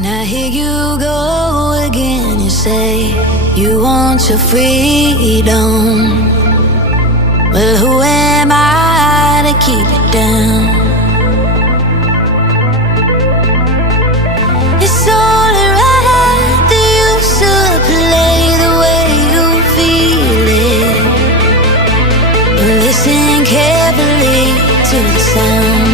Now here you go again, you say you want your freedom. Well, who am I to keep it down? It's only right that you should play the way you feel it. Listen carefully to the sound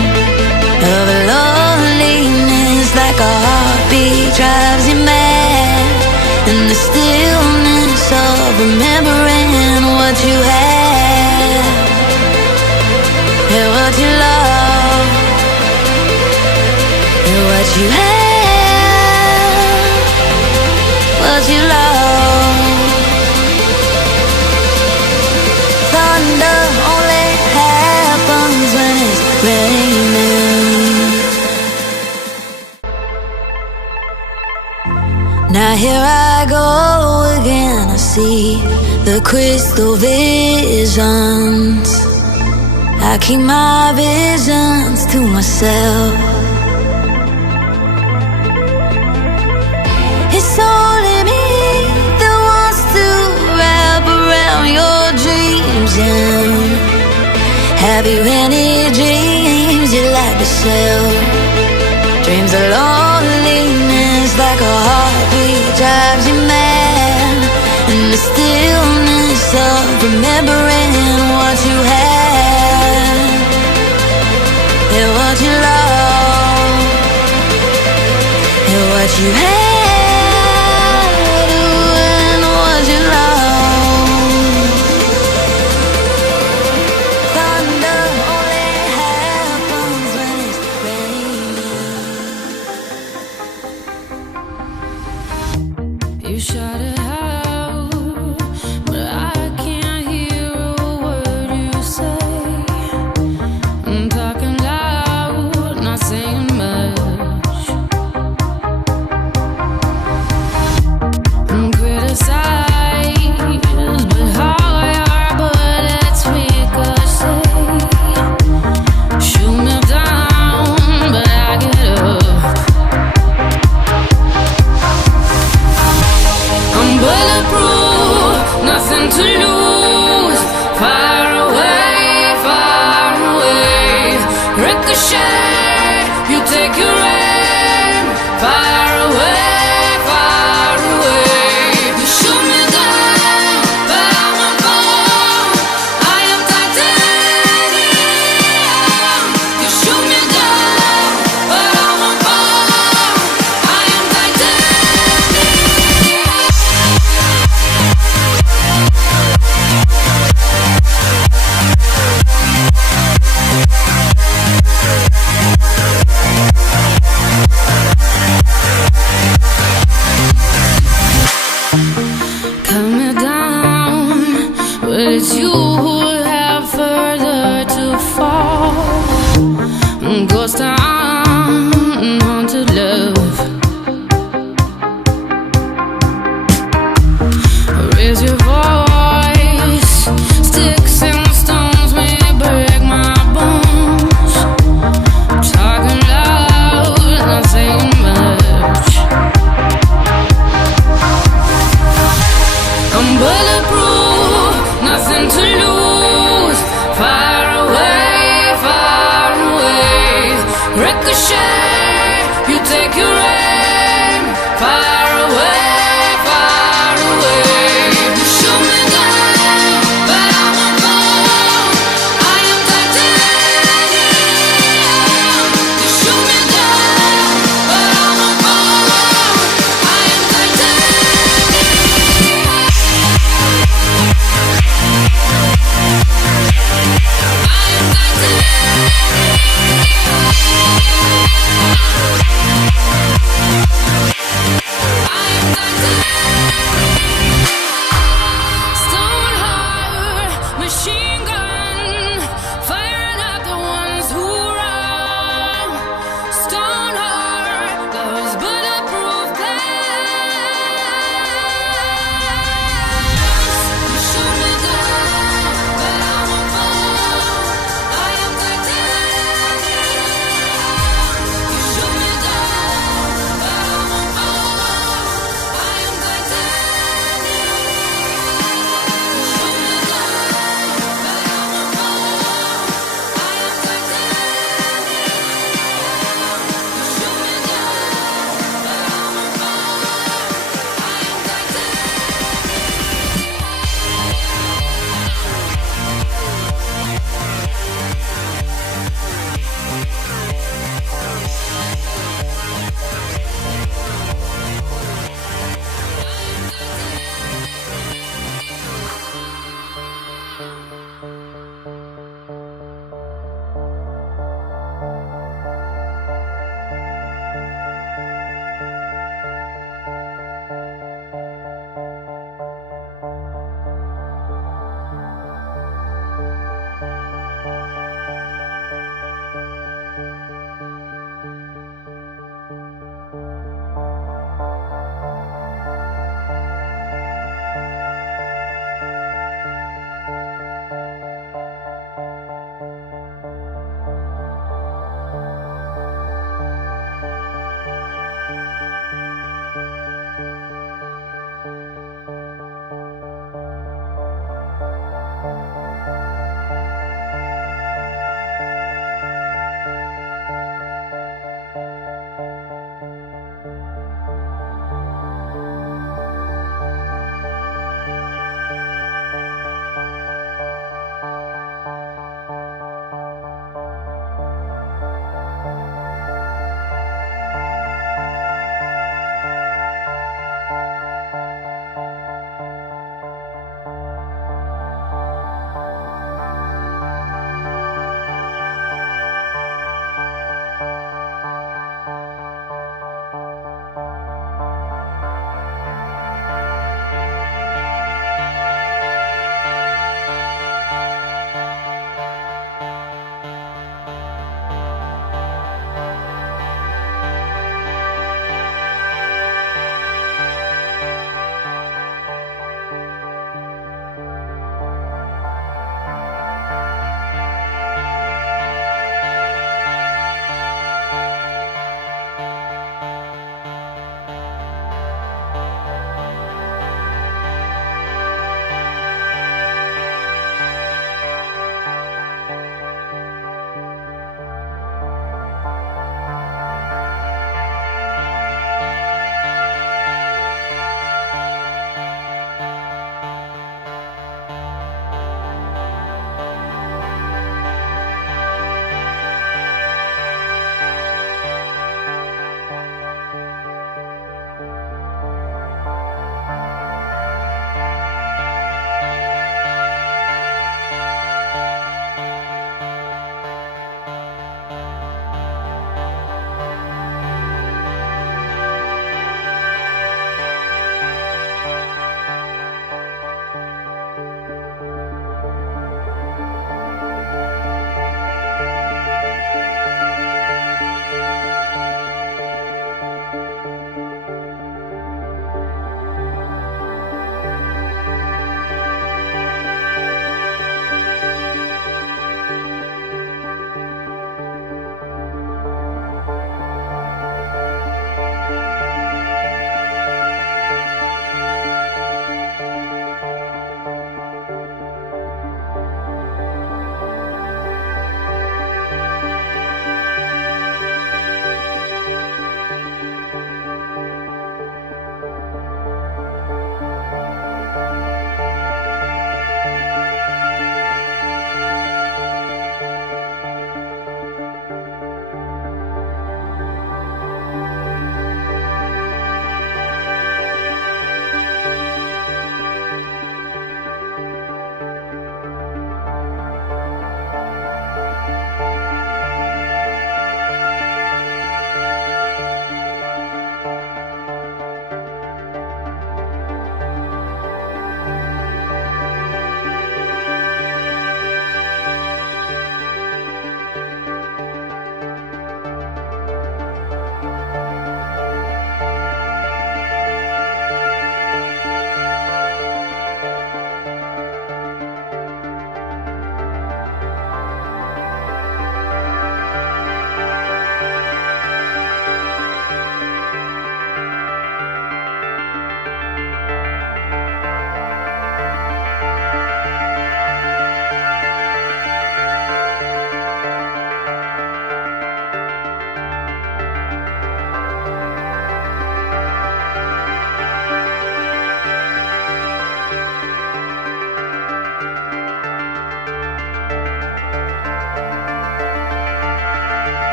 of loneliness, like a heartbeat drives you mad, and the stillness of remembering what you had and what you love and what you had, what you love. Thunder only happens when it's raining. Now here I go again, I see the crystal visions. I keep my visions to myself. It's only me that wants to wrap around your dreams. And have you any dreams you like to sell? Dreams of loneliness, like a heartbeat drives you mad, and the stillness of remembering what you had and what you love and what you had and what you love. Thunder only happens when it's raining. You shut it out, but I can't hear a word you say. I'm talking loud, not saying much. I'm criticized, but how your bullets ricochet. Shoot me down, but I get up. I'm bulletproof, nothing to lose. Far away, ricochet, you take your aim. Far away, you shoot me down, but I won't fall. I am titanium. You shoot me down, but I won't fall. I am titanium. Cut me down, but it's you who have further to fall. Ghost town, haunted love. Raise your voice, sticks and stones may break my bones. Talking loud, not saying much. I'm bulletproof, nothing to lose. Far away, ricochet, you take your